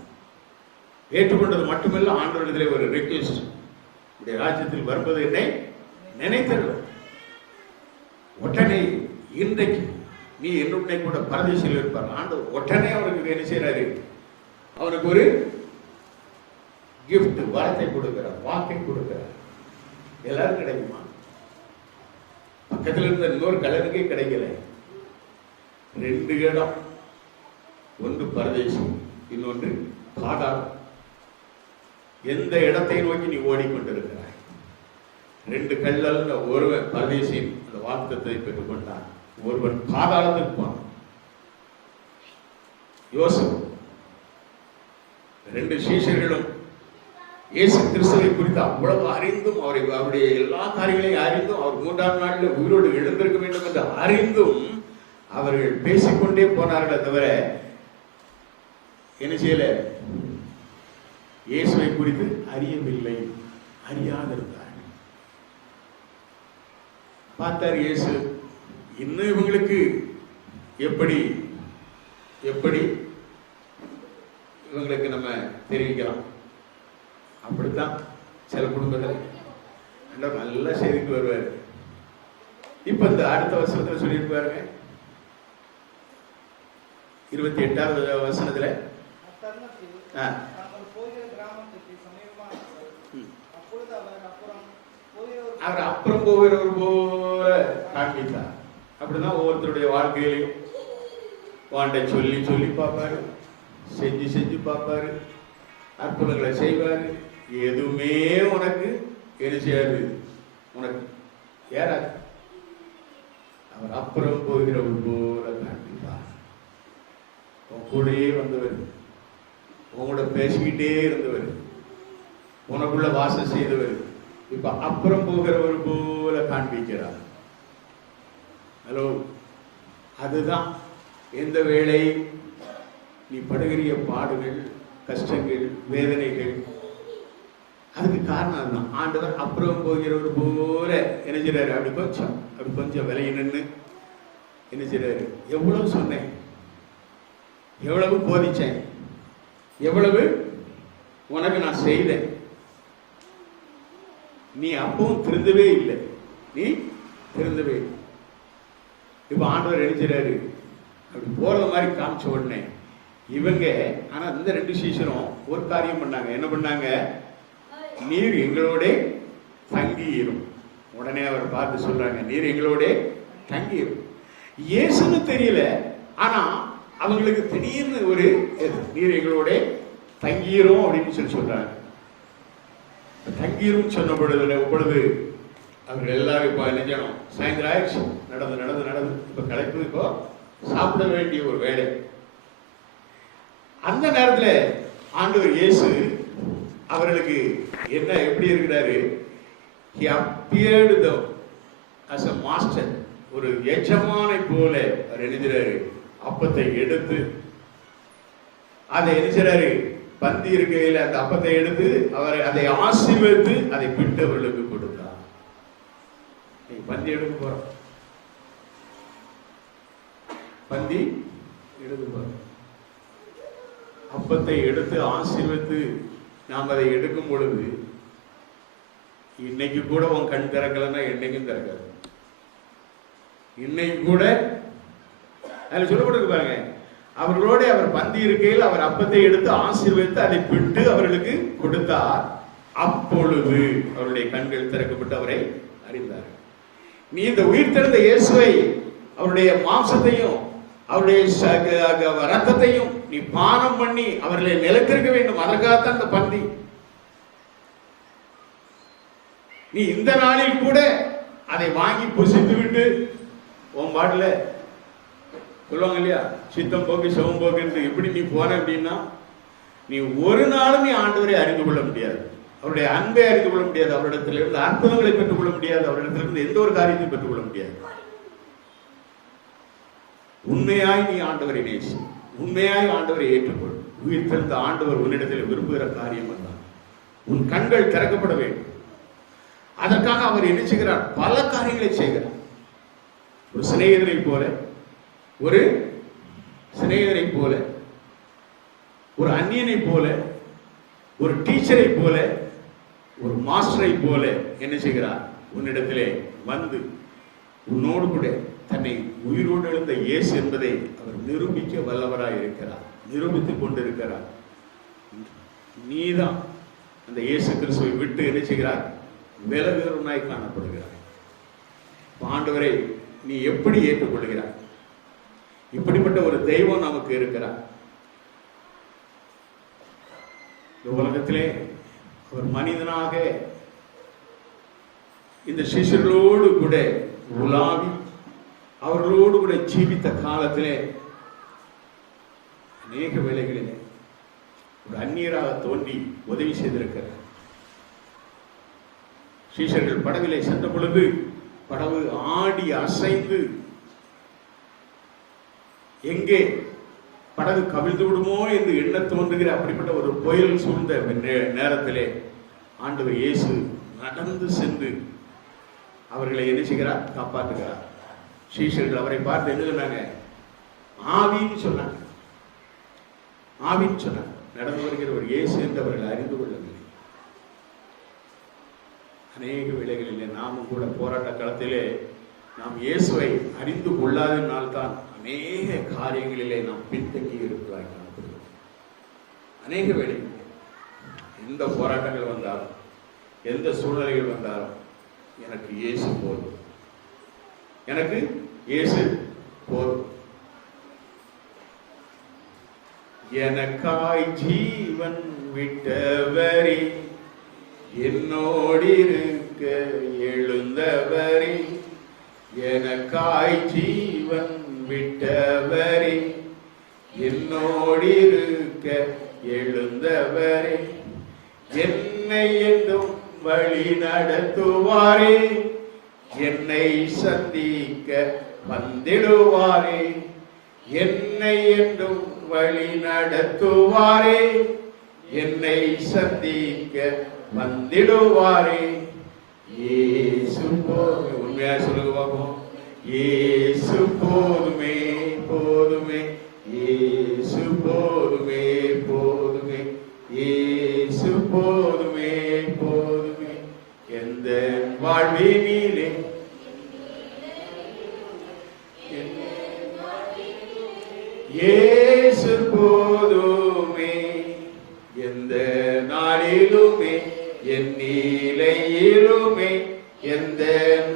ஏற்றுக்கொண்டது மட்டுமல்ல, ஆண்டவரிடத்திலே ஒரு ரிக்வெஸ்ட், உடைய ராஜ்யத்தில் வரும்போது என்னை நினைத்தருள். உடனே இன்றைக்கு நீ என்னுடனே கூட பரதேசியில் இருப்பார். ஆண்டவர் உடனே அவருக்கு என்ன செய்யறாரு? அவனுக்கு ஒரு கிஃப்ட், வரத்தை கொடுக்கிறார், வாக்கை கொடுக்கிறார். எல்லாரும் கிடைக்குமா? பக்கத்தில் இருந்த இன்னொரு கலருக்கே கிடைக்கல. 2 இடம், ஒன்று பரதேசி, இன்னொன்று பாதாளம். எந்த இடத்தை நோக்கி நீ ஓடிக்கொண்டிருக்கிறாய்? 2 கள்ளல். ஒருவன் பரதேசியின் அந்த வாக்குத்தத்தை பெற்றுக் கொண்டான், ஒருவன் பாதாளத்துக்கு போனான். யோசேப்பு. 2 சீஷர்களும் இயேசு கிறிஸ்துவை குறித்து அவ்வளவு அறிந்தும், அவருடைய எல்லா காரியங்களையும் அறிந்தும், அவர் 3ஆம் நாளில் உயிரோடு எழுந்திருக்க வேண்டும் என்று அறிந்தும் அவர்கள் பேசிக்கொண்டே போனார்களே தவிர என்ன செய்யல? இயேசுவை குறித்து அறியவில்லை, அறியாதிருந்தார். பார்த்தார் இயேசு, இன்னும் இவங்களுக்கு எப்படி எப்படி இவங்களுக்கு நம்ம தெரிவிக்கலாம்? அப்படித்தான் சில குடும்பத்தில் நல்ல செய்திக்கு வருவார். இப்ப இந்த அடுத்த வசனத்துல சொல்லியிருப்பாருங்க, 28வது வசனத்துல அவர் அப்புறம் போகிறவர் போல காண்பித்தார். அப்படிதான் ஒவ்வொருத்தருடைய வாழ்க்கையிலையும் வாண்டை சொல்லி சொல்லி பார்ப்பாரு, செஞ்சு செஞ்சு பார்ப்பாரு, அற்புதங்களை செய்வாரு. எதுவுமே உனக்கு என்ன செய்யாது, உனக்கு ஏறாது. அவர் அப்புறம் போகிறவர் போல காண்பிப்பார். உன் கூடயே வந்தவர், உங்களோட பேசிக்கிட்டே இருந்தவர், உனக்குள்ள வாசம் செய்தவர், இப்ப அப்புறம் போகிறவர் போல காண்பிக்கிறார். ஹலோ, அதுதான் எந்த வேளை நீ படுகிற பாடுகள், கஷ்டங்கள், வேதனைகள், அதுக்கு காரணம் அதுதான். ஆண்டவர் அப்புறம் போகிறவர் போல என்ன செய்றாரு, அப்படி கொஞ்சம் விலையை நின்று என்ன செய்றாரு, எவ்வளவு சொன்னேன், எவ்வளவு போதிச்சேன், எவ்வளவு உனக்கு நான் செய்தேன், நீ அப்பவும் திருந்தவே இல்லை, நீ திருந்தவே இல்லை. இப்ப ஆண்டவர் எழுதுறாரு, அப்படி போறது மாதிரி காமிச்ச உடனே இவங்க, ஆனா இந்த 2 சீஷரும் ஒரு காரியம் பண்ணாங்க. என்ன பண்ணாங்க, நீர் எங்களோட தங்கியிரும். உடனே அவர் பார்த்து சொல்றாங்க, நீர் எங்களோட தங்கியிரும். இயேசுன்னு தெரியல, ஆனா அவங்களுக்கு திடீர்னு ஒரு நீர் எங்களோட தங்கியிரும் அப்படின்னு சொல்றாங்க. தங்கிரும் சொன்ன பொழுது அவர்கள் எல்லாரும் இப்ப என்ன செய்யணும், சாயந்தரம் ஆயிடுச்சு, நடந்து இப்ப கலைப்பு, இப்போ சாப்பிட வேண்டிய ஒரு வேலை. அந்த நேரத்துல ஆண்டவர் இயேசு அவர்களுக்கு என்ன எப்படி இருக்கிறாரு, he appeared as a master, ஒரு எஜமானை போல அவர் எழுதுறாரு. அப்பத்தை எடுத்து அதை எழுதுறாரு, பந்தி இருக்கையில் அந்த அப்பத்தை எடுத்து அவர் அதை ஆசீர்வதித்து அதை பிட்டு அவர்களுக்கு கொடுத்தார். நீ பந்தி எடுக்க போற, பந்தி எடுக்க போற, அப்பத்தை எடுத்து ஆசீர்வதித்து நாம் அதை எடுக்கும் பொழுது, இன்னைக்கு கூட உன் கண் திறக்கலன்னா என்னைக்கும் திறக்காது. இன்னைக்கு கூட அதுல சொல்லப்பட்டிருக்கு பாருங்க, அவர்களோட அவர் பந்தி இருக்கையில் அவர் அப்பத்தை எடுத்து ஆசீர்வதித்து அதை பிட்டு அவர்களுக்கு கொடுத்தார். அப்பொழுது அவருடைய கண்கள் திறக்கப்பட்டு அவரை அறிந்தார். நீ இந்த உயிர் திறந்த இயேசுவை, அவருடைய மாம்சத்தையும் அவருடைய ரத்தத்தையும் நீ பானம் பண்ணி அவர்களை நிலைத்திருக்க வேண்டும். அதற்காகத்தான் இந்த பந்தி. நீ இந்த நாளில் கூட அதை வாங்கி புசித்து விட்டு உன் பாட்டுல சொல்லுவாங்க இல்லையா, சித்தம் போக்கு சிவம் போக்கு, இப்படி நீ போன அப்படின்னா நீ ஒரு நாளும் நீ ஆண்டவரை அறிந்து கொள்ள முடியாது, அவருடைய அன்பை அறிந்து கொள்ள முடியாது, அவரிடத்திலிருந்து அற்புதங்களை பெற்றுக் கொள்ள முடியாது, அவரிடத்திலிருந்து எந்த ஒரு காரியத்தையும் பெற்றுக் கொள்ள முடியாது. உண்மையாய் நீ ஆண்டவரை நேசி, உண்மையாய் ஆண்டவரை ஏற்றுக்கொள். உயிர் திறந்த ஆண்டவர் உன்னிடத்தில் விரும்புகிற காரியம் தான் உன் கண்கள் திறக்கப்பட வேண்டும். அதற்காக அவர் என்ன செய்கிறார், பல காரியங்களை செய்கிறார். ஒரு சிநேகிதரை போல, ஒரு சிநேகிதரை போல, ஒரு அந்நியனை போல, ஒரு டீச்சரை போல, ஒரு மாஸ்டரை போல என்ன செய்கிறார், உன்னிடத்திலே வந்து உன்னோடு கூட தன்னை உயிரோடு எழுந்த இயேசு என்பதை அவர் நிரூபிக்க வல்லவராய் இருக்கிறார், நிரூபித்துக் கொண்டிருக்கிறார். நீதான் அந்த இயேசு கிறிஸ்துவை விட்டு என்ன செய்கிறார், விலகுகிறவனாய் காணப்படுகிறார். ஆண்டவரை நீ எப்படி ஏற்றுக்கொள்கிறார்? இப்படிப்பட்ட ஒரு தெய்வம் நமக்கு இருக்கிறார். இந்த உலகத்திலே ஒரு மனிதனாக இந்த சிஷ்யர்களோடு கூட உலாவி அவர்களோடு கூட ஜீவித்த காலத்திலே அநேக வேளைகளிலே ஒரு அந்நியராக தோன்றி உதவி செய்திருக்கிறார். சீஷர்கள் படவிலே சென்ற பொழுது படகு ஆடி அசைந்து எங்கே படகு கவிழ்ந்து விடுமோ என்று எண்ண தோன்றுகிற அப்படிப்பட்ட ஒரு புயல் சூழ்ந்த நேரத்திலே ஆண்டவர் இயேசு நடந்து சென்று அவர்களை என்ன செய்கிறார், காப்பாற்றுகிறார். சீஷர்கள் அவரை பார்த்து என்ன சொன்னாங்க, ஆவின்னு சொன்னாங்க. ஆவின்னு சொன்னாங்க. நடந்து வருகிற ஒரு இயேசு என்று அவர்கள் அறிந்து கொள்ளவில்லை. அநேக வேளைகளிலே நாமும் கூட போராட்ட களத்திலே நாம் இயேசுவை அறிந்து கொள்ளாததினால்தான் அநேக காரியங்களிலே நாம் பின்தங்கி இருக்கிறாய். அநேக வேளைகளில் எந்த போராட்டங்கள் வந்தாலும், எந்த சூழ்நிலைகள் வந்தாலும் எனக்கு இயேசு போதும், எனக்கு இயேசு போதும். எனக்காய் ஜீவன் விட்டவரே, என்னோடிருக்க எழுந்தவரே, எனக்காய் ஜீவன் விட்டவரே, என்னோடிருக்க எழுந்தவரே, என்னை என்றும் வழி நடத்துவாரே, என்னை சந்திக்க வந்திடுவாரே, என்னை என்றும் வழி நடத்துவாரே, என்னை சந்திக்க வந்திடுவாரே. இயேசு போதுமே. உண்மையா சொல்லுங்க பார்ப்போம். இயேசு போதுமே போதுமே, இயேசு போதுமே போதுமே, இயேசு போதுமே போதுமே, எந்த வாழ்வினிலே இயேசு போதுமே, எந்த நாளிலுமே என் நிலையிலுமே எந்த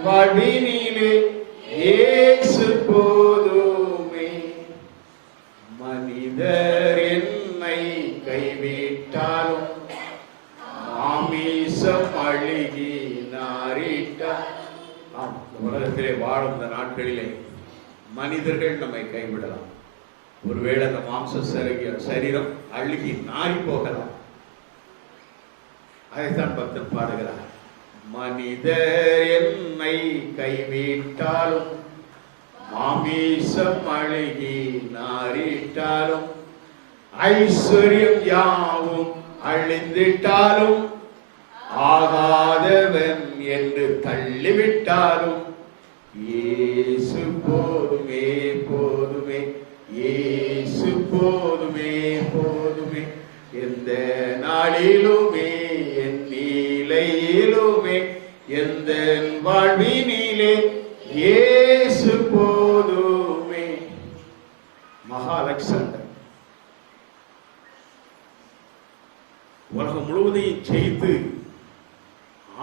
வாழ்வினிலே இயேசு போதுமே. மனிதர் என்னை கைவிட்டாலும் மாமிசம் அழுகி நாரிட்டார். ஆம், உலகத்திலே வாழும் இந்த நாட்களிலே மனிதர்கள் நம்மை கைவிடலாம். ஒருவேளை அந்த மாம்ச சரீரம் அழுகி நாரி போகலாம். அதைத்தான் பக்தன் பாடுகிறார். மனிதர் என்னை கைவிட்டாலும் மாமிசம் அழுகி நாரிட்டாலும் ஐஸ்வர்யம் யாவும் அழிந்திட்டாலும் ஆகாதவன் என்று தள்ளிவிட்டாலும் இயேசு போதுமே போதுமே, இயேசு போதுமே போதுமே, எந்த நாளிலுமே என் நிலையிலுமே எந்த வாழ்வினிலே இயேசு போதுமே. மகா அலெக்சாண்டர் உலகம் முழுவதையும் ஜெயித்து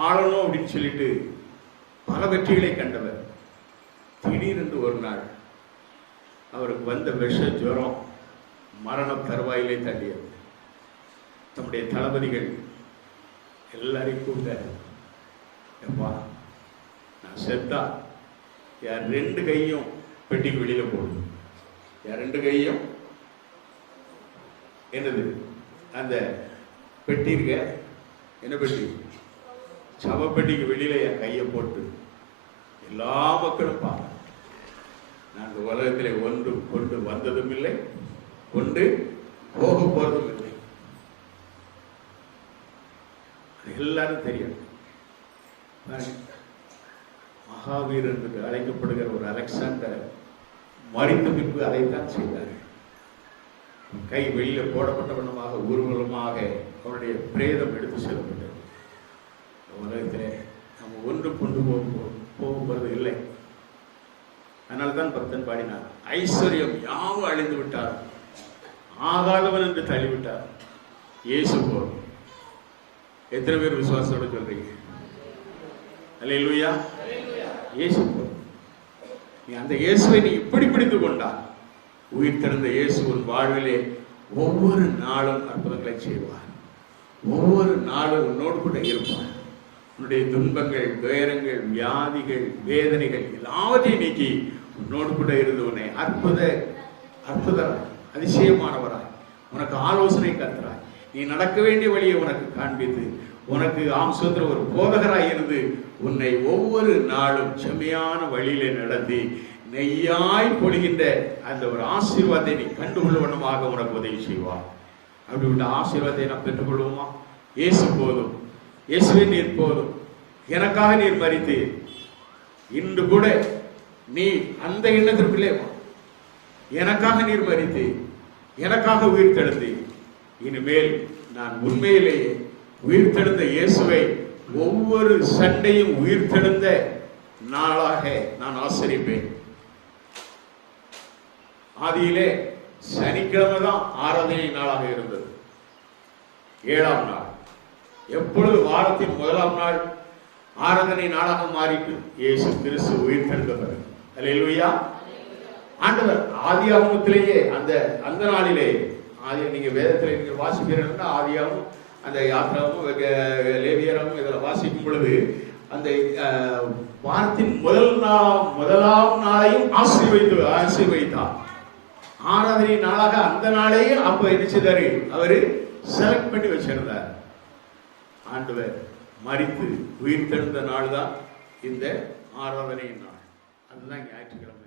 ஆளணும் அப்படின்னு சொல்லிட்டு பல வெற்றிகளை கண்டவர். திடீரென்று ஒரு நாள் அவருக்கு வந்த விஷ ஜுரம் மரண தருவாயிலே தள்ளியது. தம்முடைய தளபதிகள் எல்லாரையும் கூப்பிட்டார். எப்பா, நான் செத்தா யார் 2 கையும் பெட்டிக்கு வெளியில போடும். யார் 2 கையும் என்னது அந்த பெட்டி இருக்க, என்ன பெட்டி, சவப்பெட்டிக்கு வெளியில என் கையை போட்டு எல்லா மக்களும் பார்க்க. நான் இந்த உலகத்திலே ஒன்று கொண்டு வந்ததும் இல்லை, கொண்டு போக போறதும் இல்லை. எல்லாரும் தெரியும். மகாவீரர் என்று அழைக்கப்படுகிற ஒரு அலெக்சாண்டர் மறித்த பின்பு அதைத்தான் செய்தார். கை வெளியில போடப்பட்ட வண்ணமாக ஊர்வலமாக அவருடைய பிரேதம் எடுத்து செல்லப்பட்டது. உலகத்திலே நம்ம ஒன்று கொண்டு போகும்போது இல்லை. அதனால்தான் பக்தன் பாடினார், ஐஸ்வர்யம் யாவும் அழிந்து விட்டார், ஆகாதவன் என்று தள்ளிவிட்டார், இயேசு போதும். எத்தனை பேர் விசுவாசத்தோட சொல்றீங்க? அல்லேலூயா. இயேசு போதும். நீ அந்த இயேசுவை நீ இப்படி பிடித்து கொண்டா, உயிர் திறந்த இயேசு உன் வாழ்விலே ஒவ்வொரு நாளும் அற்புதங்களை செய்வார். ஒவ்வொரு நாளும் உன்னோடு கூட இருப்பார். உன்னுடைய துன்பங்கள், துயரங்கள், வியாதிகள், வேதனைகள் எல்லாவற்றையும் நீக்கி உன்னோடு கூட இருந்து உன்னை அற்புதராய் அதிசயமானவராய் உனக்கு ஆலோசனை கர்த்தராய் நீ நடக்க வேண்டிய வழியை உனக்கு காண்பித்து உனக்கு ஆம்சத்திர ஒரு போதகராய் இருந்து உன்னை ஒவ்வொரு நாளும் செம்மையான வழியிலே நடத்தி நெய்யாய் பொழிகின்ற அந்த ஒரு ஆசீர்வாதத்தை நீ கண்டுகொள்ள வண்ணமாக உனக்கு உதவி செய்வார். அப்படிப்பட்ட ஆசீர்வாதத்தை நாம் பெற்றுக்கொள்வோமா? இயேசு போதும், இயேசுவே நீர் போதும், எனக்காக நீர் மரித்து இன்று கூட நீ அந்த எண்ணத்திற்குள்ளே எனக்காக நீர் மரித்து எனக்காக உயிர் தெழுந்து இனிமேல் நான் உண்மையிலேயே உயிர் தெழுந்த இயேசுவை ஒவ்வொரு சண்டையும் உயிர் தெழுந்த நாளாக நான் ஆசரிப்பேன். ஆதியிலே சனிக்கிழமை தான் ஆராதனை நாளாக இருந்தது. 7ஆம் நாள் எப்பொழுது வாரத்தின் 1ஆம் நாள் ஆராதனை நாளாக மாறிட்டு இயேசு கிறிஸ்து உயிர் தெழுந்தவர். அல்லேலூயா. ஆண்டவர் ஆதியாகமத்திலேயே அந்த நாளிலே நீங்க வேதத்தில் நீங்க வாசிக்கிறீங்கன்னா ஆதியாகவும் அந்த யாத்திராவும் லேவியராகவும் இதில் வாசிக்கும் பொழுது அந்த வாரத்தின் முதலாம் நாளையும் ஆசீர்வதித்தார். ஆராதனை நாளாக அந்த நாளையும் அப்ப என்ன செய்தாரு, அவரு செலக்ட் பண்ணி வச்சிருந்தார். ஆண்டவர் மரித்து உயிர் தெழுந்த நாள் தான் இந்த ஆராதனை நாள். அதுதான் ஞாயிற்றுக்கிழமை.